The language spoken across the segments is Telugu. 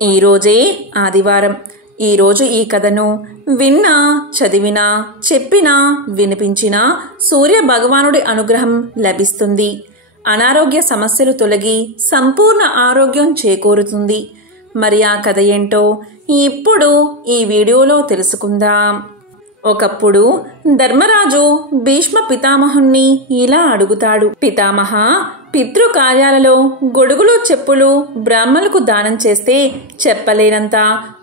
ఈరోజే ఆదివారం. ఈరోజు ఈ కథను విన్నా, చదివినా, చెప్పినా, వినిపించినా సూర్య భగవానుడి అనుగ్రహం లభిస్తుంది. అనారోగ్య సమస్యలు తొలగి సంపూర్ణ ఆరోగ్యం చేకూరుతుంది. మరి ఆ కథ ఏంటో ఇప్పుడు ఈ వీడియోలో తెలుసుకుందాం. ఒకప్పుడు ధర్మరాజు భీష్మ పితామహుణ్ణి ఇలా అడుగుతాడు. పితామహ, పితృకార్యాలలో గొడుగులు చెప్పులు బ్రాహ్మణులకు దానం చేస్తే చెప్పలేనంత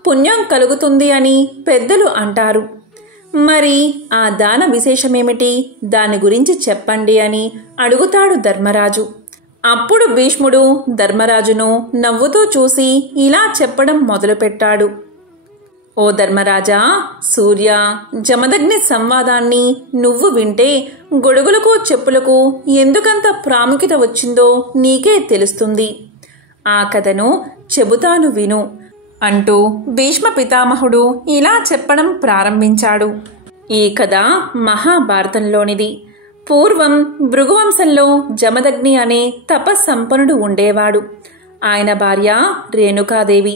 పుణ్యం కలుగుతుంది అని పెద్దలు అంటారు. మరి ఆ దాన విశేషమేమిటి? దాని గురించి చెప్పండి అని అడుగుతాడు ధర్మరాజు. అప్పుడు భీష్ముడు ధర్మరాజును నవ్వుతూ చూసి ఇలా చెప్పడం మొదలుపెట్టాడు. ఓ ధర్మరాజా, సూర్య జమదగ్ని సంవాదాన్ని నువ్వు వింటే గొడుగులకు చెప్పులకు ఎందుకంత ప్రాముఖ్యత వచ్చిందో నీకే తెలుస్తుంది. ఆ కథను చెబుతాను విను అంటూ భీష్మ పితామహుడు ఇలా చెప్పడం ప్రారంభించాడు. ఈ కథ మహాభారతంలోనిది. పూర్వం భృగువంశంలో జమదగ్ని అనే తపస్సంపన్నుడు ఉండేవాడు. ఆయన భార్య రేణుకాదేవి.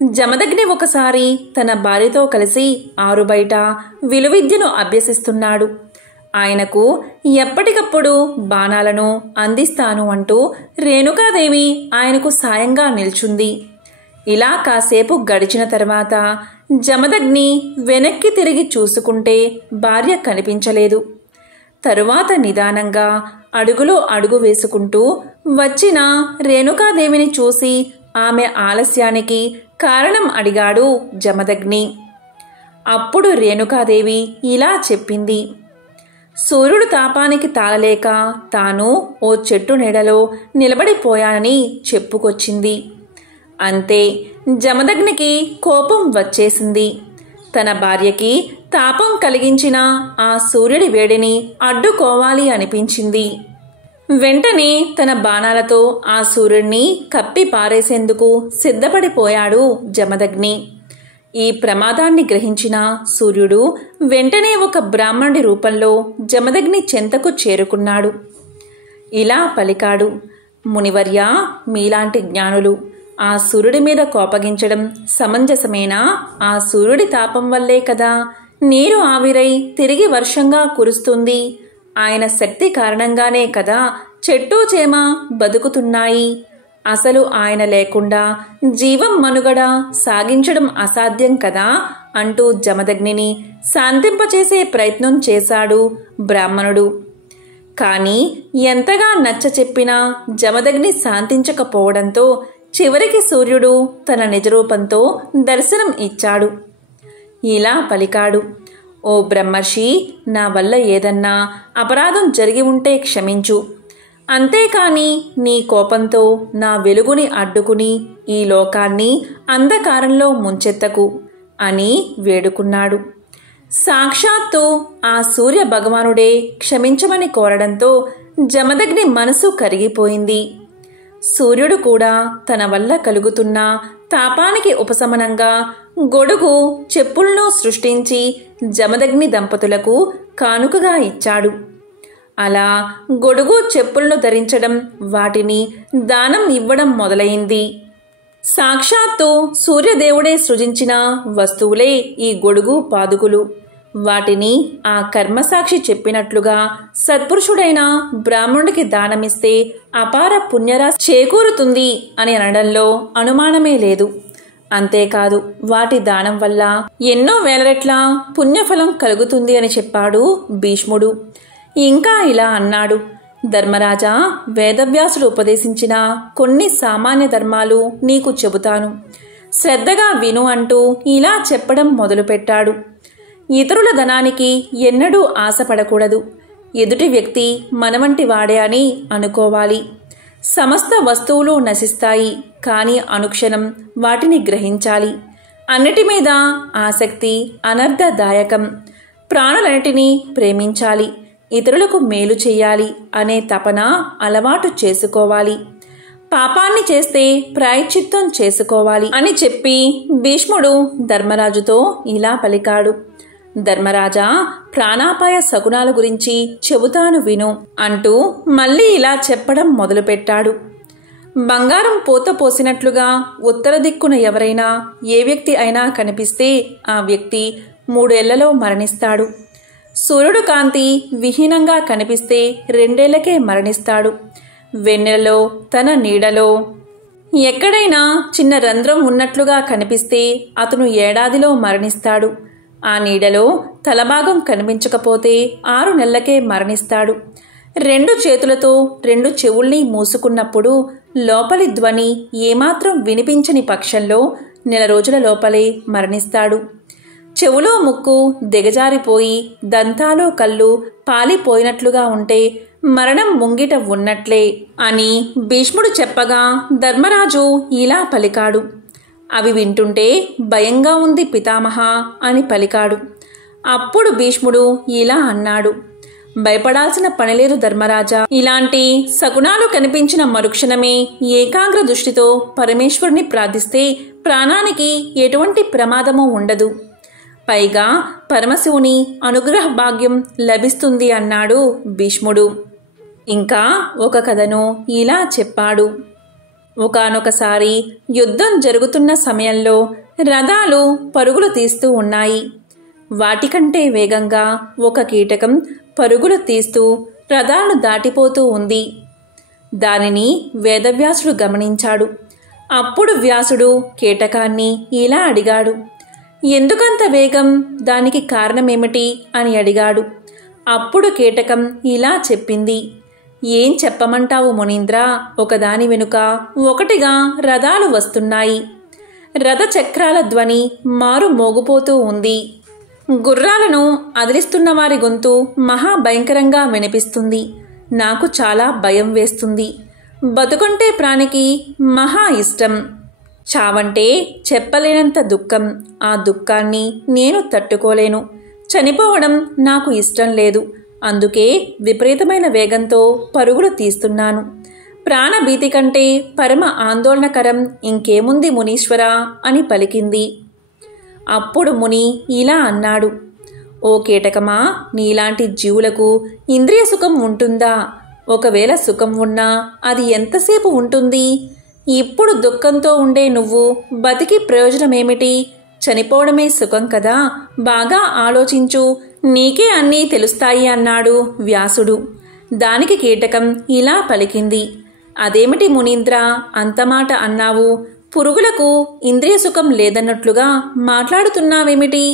జమదగ్ని ఒకసారి తన భార్యతో కలిసి ఆరుబయట విలువిద్యను అభ్యసిస్తున్నాడు. ఆయనకు ఎప్పటికప్పుడు బాణాలను అందిస్తాను అంటూ రేణుకాదేవి ఆయనకు సాయంగా నిల్చుంది. ఇలా కాసేపు గడిచిన తర్వాత జమదగ్ని వెనక్కి తిరిగి చూసుకుంటే భార్య కనిపించలేదు. తరువాత నిదానంగా అడుగులో అడుగు వేసుకుంటూ వచ్చిన రేణుకాదేవిని చూసి ఆమె ఆలస్యానికి కారణం అడిగాడు జమదగ్ని. అప్పుడు రేణుకాదేవి ఇలా చెప్పింది. సూర్యుడు తాపానికి తాళలేక తాను ఓ చెట్టు నీడలో నిలబడిపోయానని చెప్పుకొచ్చింది. అంతే, జమదగ్నికి కోపం వచ్చేసింది. తన భార్యకి తాపం కలిగించిన ఆ సూర్యుడి వేడిని అడ్డుకోవాలి అనిపించింది. వెంటనే తన బాణాలతో ఆ సూర్యుడిని కప్పి పారేసేందుకు సిద్ధపడిపోయాడు జమదగ్ని. ఈ ప్రమాదాన్ని గ్రహించిన సూర్యుడు వెంటనే ఒక బ్రాహ్మణుడి రూపంలో జమదగ్ని చెంతకు చేరుకున్నాడు. ఇలా పలికాడు. మునివర్య, మీలాంటి జ్ఞానులు ఆ సూర్యుడి మీద కోపగించడం సమంజసమేనా? ఆ సూర్యుడి తాపం వల్లే కదా నీరు ఆవిరై తిరిగి వర్షంగా కురుస్తుంది. ఆయన శక్తి కారణంగానే కదా చెట్టు చేమ బతుకుతున్నాయి. అసలు ఆయన లేకుండా జీవం మనుగడ సాగించడం అసాధ్యం కదా అంటూ జమదగ్నిని శాంతింపచేసే ప్రయత్నం చేశాడు బ్రాహ్మణుడు. కానీ ఎంతగా నచ్చ చెప్పినా జమదగ్ని శాంతించకపోవడంతో చివరికి సూర్యుడు తన నిజరూపంతో దర్శనం ఇచ్చాడు. ఇలా పలికాడు. ఓ బ్రహ్మర్షి, నా వల్ల ఏదన్నా అపరాధం జరిగి ఉంటే క్షమించు. అంతేకాని నీ కోపంతో నా వెలుగుని అడ్డుకుని ఈ లోకాన్ని అంధకారంలో ముంచెత్తకు అని వేడుకున్నాడు. సాక్షాత్తు ఆ సూర్య భగవానుడే క్షమించమని కోరడంతో జమదగ్ని మనసు కరిగిపోయింది. సూర్యుడు కూడా తన వల్ల కలుగుతున్న తాపానికి ఉపశమనంగా గొడుగు చెప్పులను సృష్టించి జమదగ్ని దంపతులకు కానుకగా ఇచ్చాడు. అలా గొడుగు చెప్పులను ధరించడం, వాటిని దానం ఇవ్వడం మొదలైంది. సాక్షాత్తు సూర్యదేవుడే సృజించిన వస్తువులే ఈ గొడుగు పాదుకులు. వాటిని ఆ కర్మసాక్షి చెప్పినట్లుగా సత్పురుషుడైన బ్రాహ్మణుడికి దానమిస్తే అపార పుణ్యరాశి చేకూరుతుంది అని అనడంలో అనుమానమే లేదు. అంతేకాదు, వాటి దానం వల్ల ఎన్నో వేల రెట్ల పుణ్యఫలం కలుగుతుంది అని చెప్పాడు భీష్ముడు. ఇంకా ఇలా అన్నాడు. ధర్మరాజా, వేదవ్యాసుడు ఉపదేశించిన కొన్ని సామాన్య ధర్మాలు నీకు చెబుతాను, శ్రద్ధగా విను అంటూ ఇలా చెప్పడం మొదలుపెట్టాడు. ఇతరుల ధనానికి ఎన్నడూ ఆశపడకూడదు. ఎదుటి వ్యక్తి మనవంటి వాడే అని అనుకోవాలి. సమస్త వస్తువులు నశిస్తాయి, కానీ అనుక్షణం వాటిని గ్రహించాలి. అన్నిటి మీద ఆసక్తి అనర్థదాయకం. ప్రాణులన్నిటినీ ప్రేమించాలి. ఇతరులకు మేలు చేయాలి అనే తపన అలవాటు చేసుకోవాలి. పాపాన్ని చేస్తే ప్రాయశ్చిత్తం చేసుకోవాలి అని చెప్పి భీష్ముడు ధర్మరాజుతో ఇలా పలికాడు. ధర్మరాజా, ప్రాణాపాయ శకునాల గురించి చెబుతాను విను అంటూ మళ్ళీ ఇలా చెప్పడం మొదలుపెట్టాడు. బంగారం పూత పోసినట్లుగా ఉత్తర దిక్కున ఎవరైనా ఏ వ్యక్తి అయినా కనిపిస్తే ఆ వ్యక్తి 3 ఏళ్లలో మరణిస్తాడు. సూర్యుడు కాంతి విహీనంగా కనిపిస్తే 2 ఏళ్లకే మరణిస్తాడు. వెన్నెలలో తన నీడలో ఎక్కడైనా చిన్న రంధ్రం ఉన్నట్లుగా కనిపిస్తే అతను ఏడాదిలో మరణిస్తాడు. ఆ నీడలో తలభాగం కనిపించకపోతే 6 నెలలకే మరణిస్తాడు. 2 చేతులతో 2 చెవుల్ని మూసుకున్నప్పుడు లోపలి ధ్వని ఏమాత్రం వినిపించని పక్షంలో 1 నెల రోజుల లోపలే మరణిస్తాడు. చెవులో ముక్కు దిగజారిపోయి దంతాలు కళ్ళు పాలిపోయినట్లుగా ఉంటే మరణం ముంగిట ఉన్నట్లే అని భీష్ముడు చెప్పగా ధర్మరాజు ఇలా పలికాడు. అవి వింటుంటే భయంగా ఉంది పితామహ అని పలికాడు. అప్పుడు భీష్ముడు ఇలా అన్నాడు. భయపడాల్సిన పనిలేదు ధర్మరాజా. ఇలాంటి శకునాలు కనిపించిన మరుక్షణమే ఏకాగ్ర దృష్టితో పరమేశ్వరుని ప్రార్థిస్తే ప్రాణానికి ఎటువంటి ప్రమాదమూ ఉండదు. పైగా పరమశివుని అనుగ్రహ భాగ్యం లభిస్తుంది అన్నాడు భీష్ముడు. ఇంకా ఒక కథను ఇలా చెప్పాడు. ఒకానొకసారి యుద్ధం జరుగుతున్న సమయంలో రథాలు పరుగులు తీస్తూ ఉన్నాయి. వాటికంటే వేగంగా ఒక కీటకం పరుగులు తీస్తూ రథాలను దాటిపోతూ ఉంది. దానిని వేదవ్యాసుడు గమనించాడు. అప్పుడు వ్యాసుడు కీటకాన్ని ఇలా అడిగాడు. ఎందుకంత వేగం? దానికి కారణమేమిటి అని అడిగాడు. అప్పుడు కీటకం ఇలా చెప్పింది. ఏం చెప్పమంటావు మునీంద్ర? ఒకదాని వెనుక ఒకటిగా రథాలు వస్తున్నాయి. రథ చక్రాల ధ్వని మారు మోగుపోతూ ఉంది. గుర్రాలను అదిలిస్తున్న వారి గొంతు మహాభయంకరంగా వినిపిస్తుంది. నాకు చాలా భయం వేస్తుంది. బతుకంటే ప్రాణికి మహా ఇష్టం. చావంటే చెప్పలేనంత దుఃఖం. ఆ దుఃఖాన్ని నేను తట్టుకోలేను. చనిపోవడం నాకు ఇష్టం లేదు. అందుకే విపరీతమైన వేగంతో పరుగులు తీస్తున్నాను. ప్రాణభీతి కంటే పరమ ఆందోళనకరం ఇంకేముంది మునీశ్వరా అని పలికింది. అప్పుడు ముని ఇలా అన్నాడు. ఓ కీటకమా, నీలాంటి జీవులకు ఇంద్రియ సుఖం ఉంటుందా? ఒకవేళ సుఖం ఉన్నా అది ఎంతసేపు ఉంటుంది? ఇప్పుడు దుఃఖంతో ఉండే నువ్వు బతికి ప్రయోజనమేమిటి? చనిపోవడమే సుఖం కదా. బాగా ఆలోచించు, నీకే అన్నీ తెలుస్తాయి అన్నాడు వ్యాసుడు. దానికి కీటకం ఇలా పలికింది. అదేమిటి మునీంద్ర, అంతమాట అన్నావు? పురుగులకు ఇంద్రియ సుఖం లేదన్నట్లుగా మాట్లాడుతున్నావేమిటి?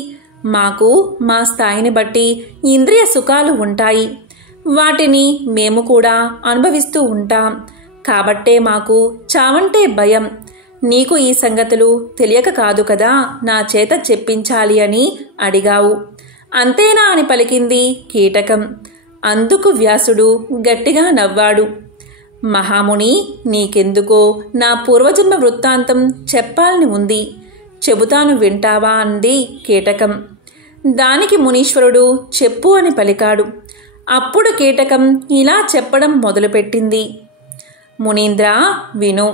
మాకు మా స్థాయిని బట్టి ఇంద్రియ సుఖాలు ఉంటాయి. వాటిని మేము కూడా అనుభవిస్తూ ఉంటాం. కాబట్టే మాకు చావంటే భయం. నీకు ఈ సంగతులు తెలియక కాదు కదా నా చేత చెప్పించాలి అని అడిగావు. అంతేనా అని పలికింది కీటకం. అందుకు వ్యాసుడు గట్టిగా నవ్వాడు. మహాముని, నీకెందుకో నా పూర్వజన్మ వృత్తాంతం చెప్పాలని ఉంది. చెబుతాను, వింటావా అంది కీటకం. దానికి మునీశ్వరుడు చెప్పు అని పలికాడు. అప్పుడు కీటకం ఇలా చెప్పడం మొదలుపెట్టింది. మునీంద్ర, విను.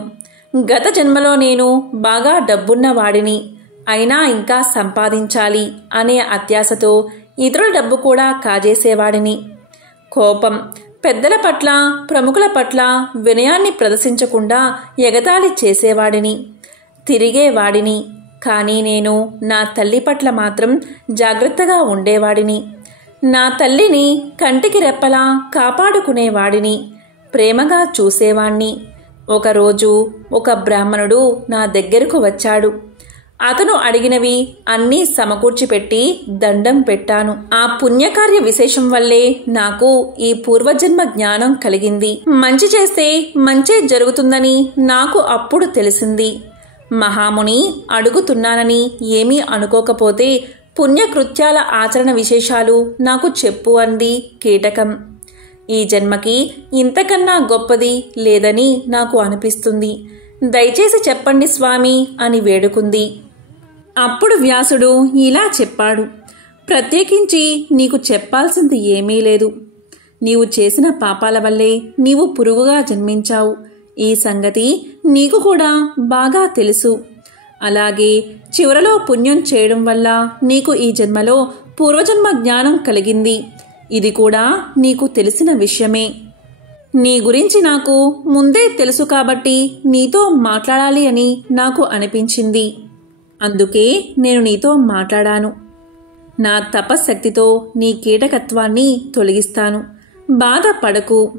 గత జన్మలో నేను బాగా డబ్బున్న వాడిని. అయినా ఇంకా సంపాదించాలి అనే అత్యాశతో ఇతరుల డబ్బు కూడా కాజేసేవాడిని. కోపం, పెద్దల పట్ల ప్రముఖుల పట్ల వినయాన్ని ప్రదర్శించకుండా ఎగతాళి చేసేవాడిని, తిరిగేవాడిని. కానీ నేను నా తల్లి పట్ల మాత్రం జాగ్రత్తగా ఉండేవాడిని. నా తల్లిని కంటికి రెప్పలా కాపాడుకునేవాడిని, ప్రేమగా చూసేవాణ్ణి. ఒకరోజు ఒక బ్రాహ్మణుడు నా దగ్గరకు వచ్చాడు. అతను అడిగినవి అన్నీ సమకూర్చిపెట్టి దండం పెట్టాను. ఆ పుణ్యకార్య విశేషం వల్లే నాకు ఈ పూర్వజన్మ జ్ఞానం కలిగింది. మంచి చేస్తే మంచే జరుగుతుందని నాకు అప్పుడు తెలిసింది. మహాముని, అడుగుతున్నానని ఏమీ అనుకోకపోతే పుణ్యకృత్యాల ఆచరణ విశేషాలు నాకు చెప్పు అంది కీటకం. ఈ జన్మకి ఇంతకన్నా గొప్పది లేదని నాకు అనిపిస్తుంది. దయచేసి చెప్పండి స్వామి అని వేడుకుంది. అప్పుడు వ్యాసుడు ఇలా చెప్పాడు. ప్రత్యేకించి నీకు చెప్పాల్సింది ఏమీ లేదు. నీవు చేసిన పాపాల వల్లే నీవు పురుగుగా జన్మించావు. ఈ సంగతి నీకు కూడా బాగా తెలుసు. అలాగే చివరలో పుణ్యం చేయడం వల్ల నీకు ఈ జన్మలో పూర్వజన్మ జ్ఞానం కలిగింది. ఇది కూడా నీకు తెలిసిన విషయమే. నీ గురించి నాకు ముందే తెలుసు కాబట్టి నీతో మాట్లాడాలి అని నాకు అనిపించింది. అందుకే నేను నీతో మాట్లాడాను. నా తపశ్శక్తితో నీ కీటకత్వాన్ని తొలగిస్తాను. బాధపడకు.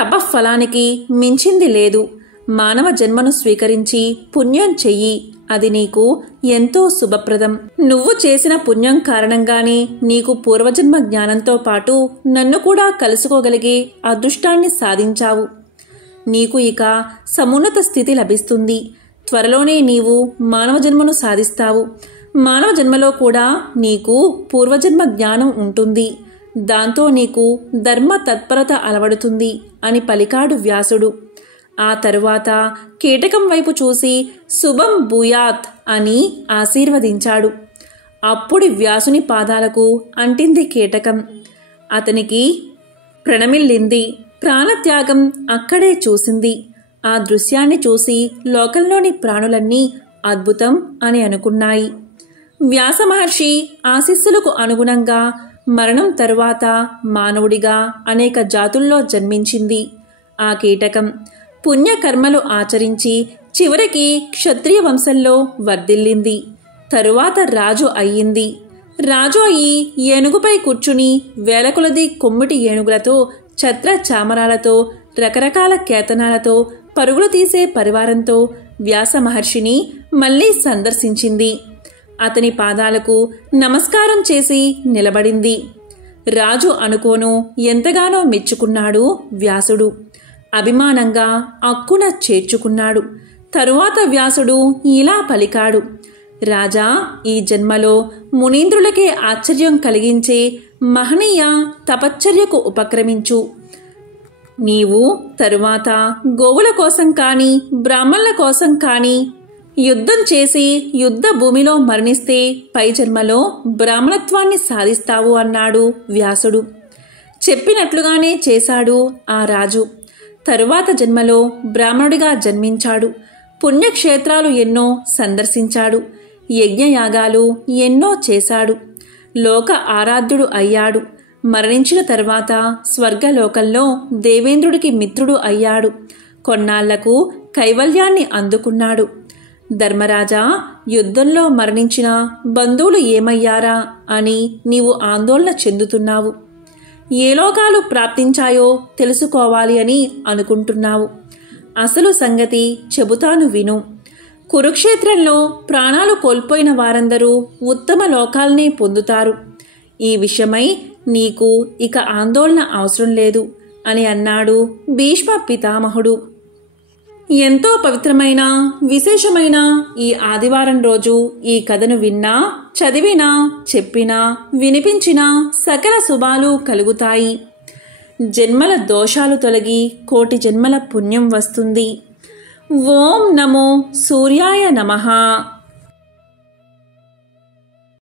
తపఫలానికి మించింది లేదు. మానవ జన్మను స్వీకరించి పుణ్యం చెయ్యి. అది నీకు ఎంతో శుభప్రదం. నువ్వు చేసిన పుణ్యం కారణంగానే నీకు పూర్వజన్మ జ్ఞానంతో పాటు నన్ను కూడా కలుసుకోగలిగే అదృష్టాన్ని సాధించావు. నీకు ఇక సమున్నత స్థితి లభిస్తుంది. త్వరలోనే నీవు మానవ జన్మను సాధిస్తావు. మానవ జన్మలో కూడా నీకు పూర్వజన్మ జ్ఞానం ఉంటుంది. దాంతో నీకు ధర్మ తత్పరత అలవడుతుంది అని పలికాడు వ్యాసుడు. ఆ తరువాత కీటకం వైపు చూసి శుభం భూయాత్ అని ఆశీర్వదించాడు. అప్పుడు వ్యాసుని పాదాలకు అంటింది కీటకం. అతనికి ప్రణమిల్లింది. ప్రాణత్యాగం అక్కడే చూసింది. ఆ దృశ్యాన్ని చూసి లోకంలోని ప్రాణులన్నీ అద్భుతం అని అనుకున్నాయి. వ్యాస మహర్షి ఆశీస్సులకు అనుగుణంగా మరణం తరువాత మానవుడిగా అనేక జాతుల్లో జన్మించింది. ఆ కీటకం పుణ్యకర్మలు ఆచరించి చివరికి క్షత్రియ వంశంలో వర్ధిల్లింది. తరువాత రాజు అయ్యింది. రాజు అయి ఏనుగుపై కూర్చుని వేలకొలది కొమ్మిటి ఏనుగులతో, ఛత్ర చామరాలతో, రకరకాల కేతనాలతో పరుగులు తీసే పరివారంతో వ్యాస మహర్షిని మళ్లీ సందర్శించింది. అతని పాదాలకు నమస్కారం చేసి నిలబడింది. రాజు అనుకోను ఎంతగానో మెచ్చుకున్నాడు వ్యాసుడు. అభిమానంగా అక్కున చేర్చుకున్నాడు. తరువాత వ్యాసుడు ఇలా పలికాడు. రాజా, ఈ జన్మలో మునీంద్రులకే ఆశ్చర్యం కలిగించే మహనీయ తపశ్చర్యకు ఉపక్రమించు. నీవు తరువాత గోవుల కోసం కాని బ్రాహ్మణుల కోసం కాని యుద్ధం చేసి యుద్ధ భూమిలో మరణిస్తే పై జన్మలో బ్రాహ్మణత్వాన్ని సాధిస్తావు అన్నాడు వ్యాసుడు. చెప్పినట్లుగానే చేశాడు ఆ రాజు. తరువాత జన్మలో బ్రాహ్మణుడిగా జన్మించాడు. పుణ్యక్షేత్రాలు ఎన్నో సందర్శించాడు. యజ్ఞయాగాలు ఎన్నో చేశాడు. లోక ఆరాధ్యుడు అయ్యాడు. మరణించిన తర్వాత స్వర్గలోకంలో దేవేంద్రుడికి మిత్రుడు అయ్యాడు. కొన్నాళ్లకు కైవల్యాన్ని అందుకున్నాడు. ధర్మరాజా, యుద్ధంలో మరణించిన బంధువులు ఏమయ్యారా అని నీవు ఆందోళన చెందుతున్నావు. ఏ లోకాలు ప్రాప్తించాయో తెలుసుకోవాలి అని అనుకుంటున్నావు. అసలు సంగతి చెబుతాను విను. కురుక్షేత్రంలో ప్రాణాలు కోల్పోయిన వారందరూ ఉత్తమ లోకాల్ని పొందుతారు. ఈ విషయమై నీకు ఇక ఆందోళన అవసరం లేదు అని అన్నాడు భీష్మ పితామహుడు. ఎంతో పవిత్రమైన విశేషమైన ఈ ఆదివారం రోజు ఈ కథను విన్నా, చదివినా, చెప్పినా, వినిపించినా సకల శుభాలు కలుగుతాయి. జన్మల దోషాలు తొలగి కోటి జన్మల పుణ్యం వస్తుంది. ఓం నమో సూర్యాయ నమః.